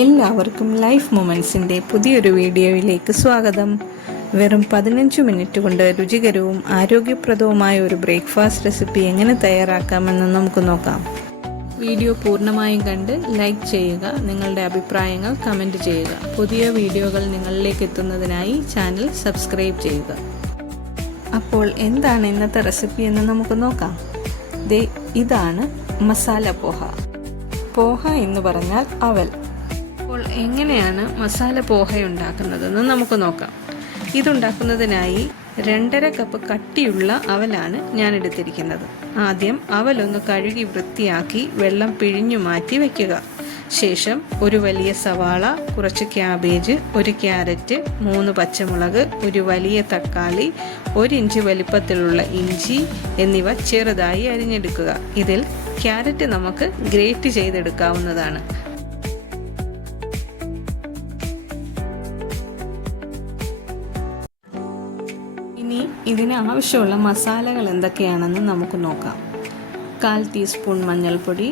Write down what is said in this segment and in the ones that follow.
എല്ലാവർക്കും ലൈഫ് മൊമെൻറ്റ്സിൻ്റെ പുതിയൊരു വീഡിയോയിലേക്ക് സ്വാഗതം. വെറും 15 മിനിറ്റ് കൊണ്ട് രുചികരവും ആരോഗ്യപ്രദവുമായ ഒരു ബ്രേക്ക്ഫാസ്റ്റ് റെസിപ്പി എങ്ങനെ തയ്യാറാക്കാമെന്ന് നമുക്ക് നോക്കാം. വീഡിയോ പൂർണ്ണമായും കണ്ട് ലൈക്ക് ചെയ്യുക, നിങ്ങളുടെ അഭിപ്രായങ്ങൾ കമൻറ്റ് ചെയ്യുക. പുതിയ വീഡിയോകൾ നിങ്ങളിലേക്ക് എത്തുന്നതിനായി ചാനൽ സബ്സ്ക്രൈബ് ചെയ്യുക. അപ്പോൾ എന്താണ് ഇന്നത്തെ റെസിപ്പി എന്ന് നമുക്ക് നോക്കാം. ഇതാണ് മസാല പോഹ. പോഹ എന്ന് പറഞ്ഞാൽ അവൽ. അപ്പോൾ എങ്ങനെയാണ് മസാല പോഹ ഉണ്ടാക്കുന്നതെന്ന് നമുക്ക് നോക്കാം. ഇതുണ്ടാക്കുന്നതിനായി 2.5 കപ്പ് കട്ടിയുള്ള അവലാണ് ഞാൻ എടുത്തിരിക്കുന്നത്. ആദ്യം അവലൊന്ന് കഴുകി വൃത്തിയാക്കി വെള്ളം പിഴിഞ്ഞു മാറ്റി വയ്ക്കുക. ശേഷം ഒരു വലിയ സവാള, കുറച്ച് ക്യാബേജ്, 1 ക്യാരറ്റ്, 3 പച്ചമുളക്, ഒരു വലിയ തക്കാളി, 1 ഇഞ്ച് വലിപ്പത്തിലുള്ള ഇഞ്ചി എന്നിവ ചെറുതായി അരിഞ്ഞെടുക്കുക. ഇതിൽ ക്യാരറ്റ് നമുക്ക് ഗ്രേറ്റ് ചെയ്തെടുക്കാവുന്നതാണ്. ഇനി ഇതിന് ആവശ്യമുള്ള മസാലകൾ എന്തൊക്കെയാണെന്ന് നമുക്ക് നോക്കാം. 1/4 ടീസ്പൂൺ മഞ്ഞൾപ്പൊടി,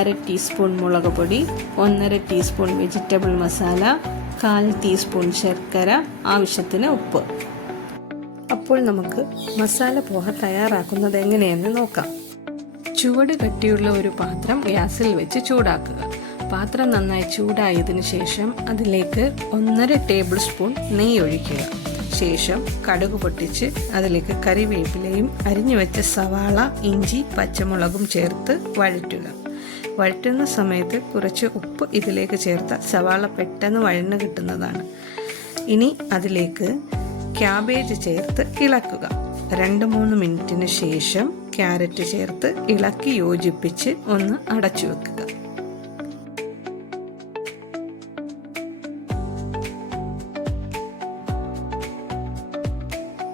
1/2 ടീസ്പൂൺ മുളക് പൊടി, 1.5 ടീസ്പൂൺ വെജിറ്റബിൾ മസാല, 1/4 ടീസ്പൂൺ ശർക്കര, ആവശ്യത്തിന് ഉപ്പ്. അപ്പോൾ നമുക്ക് മസാല പോഹ തയ്യാറാക്കുന്നത് എങ്ങനെയെന്ന് നോക്കാം. ചുവട് കട്ടിയുള്ള ഒരു പാത്രം ഗ്യാസിൽ വെച്ച് ചൂടാക്കുക. പാത്രം നന്നായി ചൂടായതിനു ശേഷം അതിലേക്ക് 1.5 ടേബിൾ സ്പൂൺ നെയ്യ് ഒഴിക്കുക. ശേഷം കടുക് പൊട്ടിച്ച് അതിലേക്ക് കറിവേപ്പിലയും അരിഞ്ഞു വെച്ച സവാള, ഇഞ്ചി, പച്ചമുളകും ചേർത്ത് വഴറ്റുന്ന സമയത്ത് കുറച്ച് ഉപ്പ് ഇതിലേക്ക് ചേർത്ത സവാള പെട്ടെന്ന് വഴന്ന് കിട്ടുന്നതാണ്. ഇനി അതിലേക്ക് ക്യാബേജ് ചേർത്ത് ഇളക്കുക. 2-3 മിനിറ്റിന് ശേഷം ക്യാരറ്റ് ചേർത്ത് ഇളക്കി യോജിപ്പിച്ച് ഒന്ന് അടച്ചു വെക്കുക.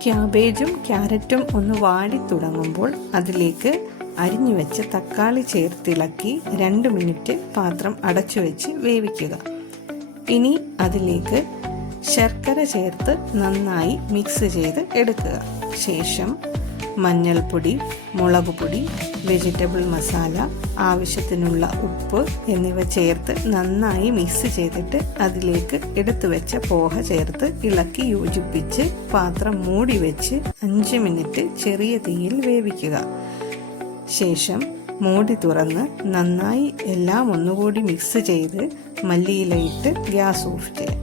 ക്യാബേജും ക്യാരറ്റും ഒന്ന് വാടി തുടങ്ങുമ്പോൾ അതിലേക്ക് അരിഞ്ഞു വെച്ച തക്കാളി ചേർത്തിളക്കി 2 മിനിറ്റ് പാത്രം അടച്ചു വെച്ച് വേവിക്കുക. ഇനി അതിലേക്ക് ശർക്കര ചേർത്ത് നന്നായി മിക്സ് ചെയ്ത് എടുക്കുക. ശേഷം മഞ്ഞൾപ്പൊടി, മുളക് പൊടി, വെജിറ്റബിൾ മസാല, ആവശ്യത്തിനുള്ള ഉപ്പ് എന്നിവ ചേർത്ത് നന്നായി മിക്സ് ചെയ്തിട്ട് അതിലേക്ക് എടുത്തു വെച്ച പോഹ ചേർത്ത് ഇളക്കി യോജിപ്പിച്ച് പാത്രം മൂടി വെച്ച് 5 മിനിറ്റ് ചെറിയ തീയിൽ വേവിക്കുക. ശേഷം മൂടി തുറന്ന് നന്നായി എല്ലാം ഒന്നുകൂടി മിക്സ് ചെയ്ത് മല്ലിയിലയിട്ട് ഗ്യാസ് ഓഫ് ചെയ്യാം.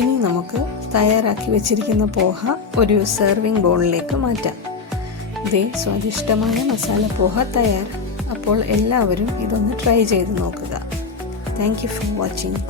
ഇനി നമുക്ക് തയ്യാറാക്കി വെച്ചിരിക്കുന്ന പോഹ ഒരു സെർവിങ് ബൗളിലേക്ക് മാറ്റാം. സ്വാദിഷ്ടമായ മസാല പോഹ തയ്യാർ. അപ്പോൾ എല്ലാവരും ഇതൊന്ന് ട്രൈ ചെയ്ത് നോക്കുക. Thank you for watching.